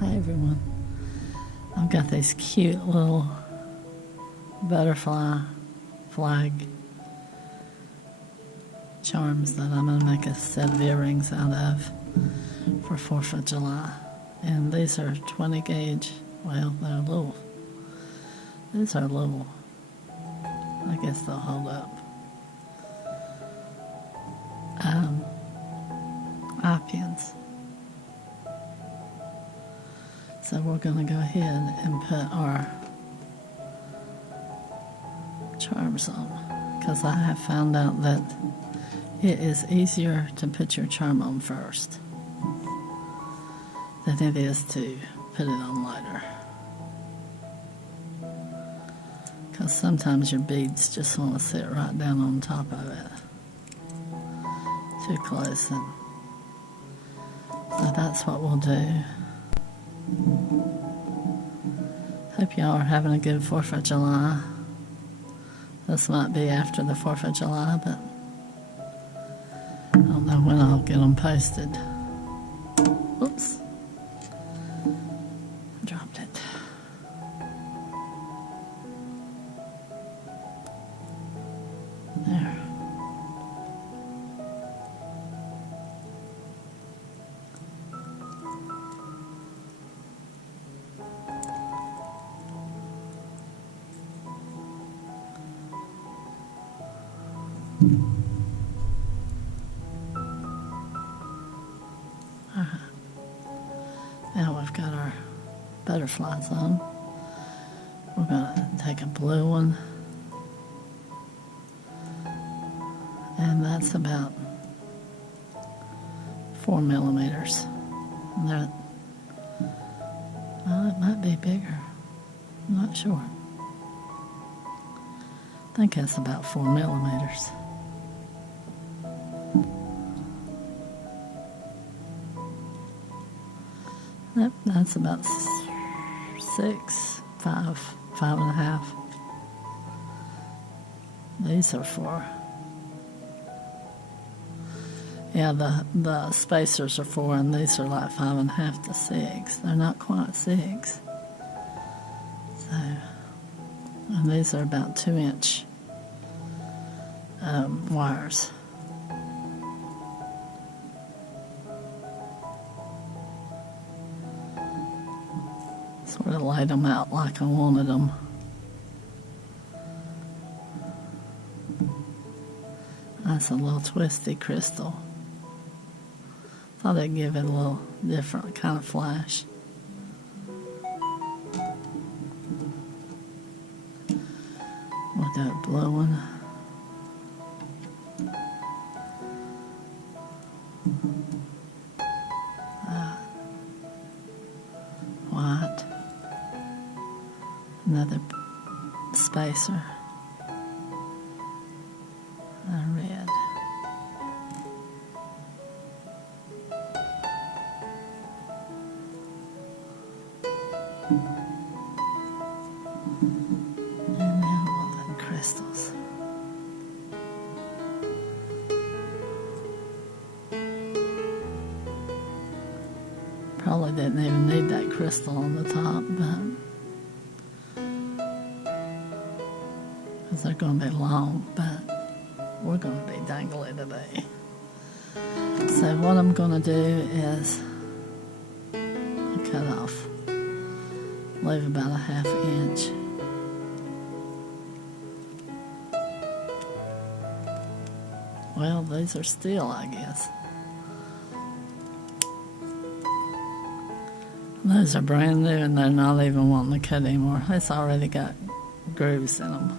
Hi everyone. I've got these cute little butterfly flag charms that I'm going to make a set of earrings out of for 4th of July. And these are 20 gauge. Well, they're little. These are little. I guess they'll hold up. Eye pins. So we're going to go ahead and put our charms on, because I have found out that it is easier to put your charm on first than it is to put it on later. Because sometimes your beads just want to sit right down on top of it. Too close. And so that's what we'll do. Hope y'all are having a good 4th of July. This might be after the 4th of July, but I don't know when I'll get them posted. Oops. I dropped it. There. Alright. Now we've got our butterflies on. We're going to take a blue one. And that's about 4 millimeters. And that, well, it might be bigger. I'm not sure. I think that's about 4 millimeters. Yep, that's about 5.5. These are 4. Yeah, the spacers are 4, and these are like 5.5 to 6. They're not quite 6. So, and these are about 2-inch wires. Sort of laid them out like I wanted them. That's a little twisty crystal. Thought it'd give it a little different kind of flash. We'll do a blue one. White. Another spacer. And red. And now all the crystals. Probably didn't even need that crystal on the top, but because they're going to be long, but we're going to be dangly today. So what I'm going to do is cut off, leave about a 1/2 inch. Well, these are steel, I guess. Those are brand new, and they're not even wanting to cut anymore. It's already got grooves in them.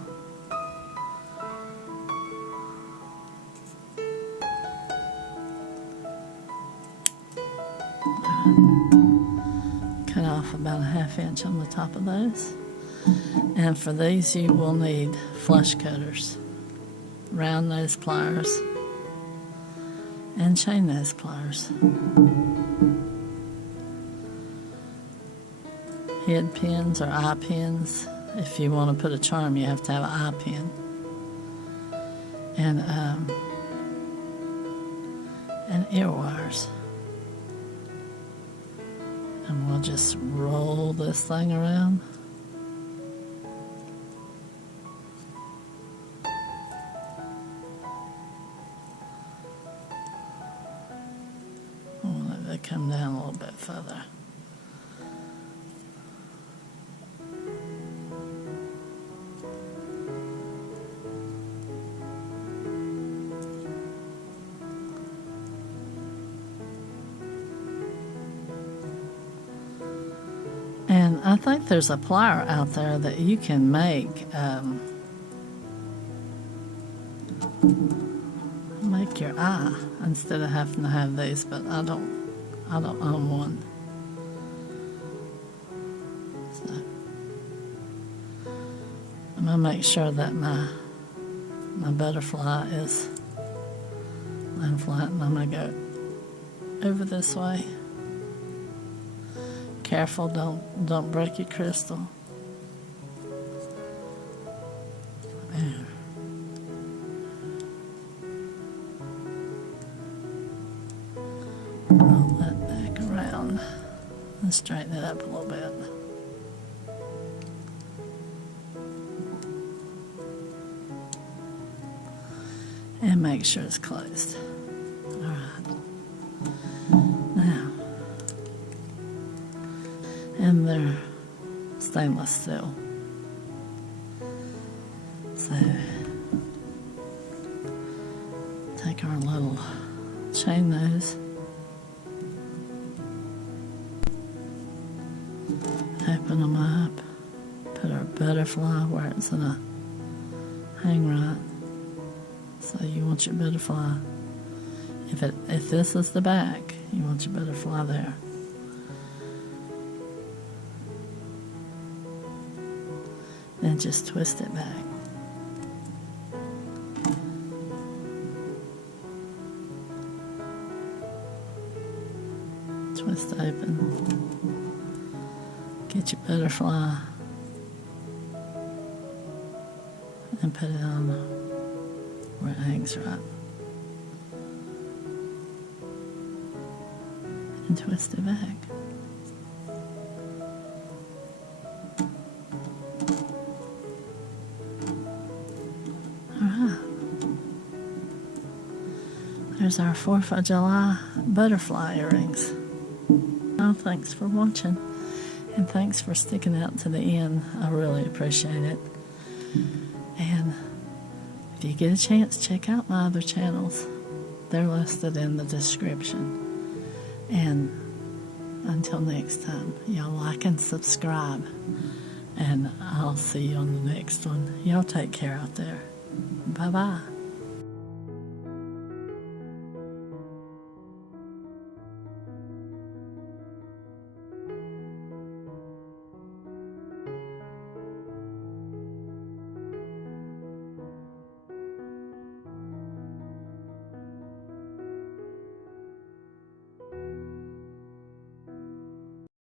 Cut off about a 1/2 inch on the top of those. And for these you will need flush cutters, round nose pliers, and chain nose pliers. Head pins or eye pins. If you want to put a charm, you have to have an eye pin. And ear wires. And we'll just roll this thing around. We'll let that come down a little bit further. And I think there's a plier out there that you can make make your eye instead of having to have these, but I don't own one. So I'm gonna make sure that my butterfly is laying flat, and I'm gonna go over this way. Careful, don't break your crystal. There. Roll that back around and straighten it up a little bit. And make sure it's closed. Alright. Now, and they're stainless steel. So take our little chain nose, open them up, put our butterfly where it's gonna hang right. So you want your butterfly, if this is the back, you want your butterfly there. Then just twist it back. Twist open. Get your butterfly and put it on where it hangs right. And twist it back. There's our 4th of July butterfly earrings. Oh, thanks for watching, and thanks for sticking out to the end. I really appreciate it. And if you get a chance, check out my other channels. They're listed in the description. And until next time, y'all like and subscribe. And I'll see you on the next one. Y'all take care out there. Bye-bye.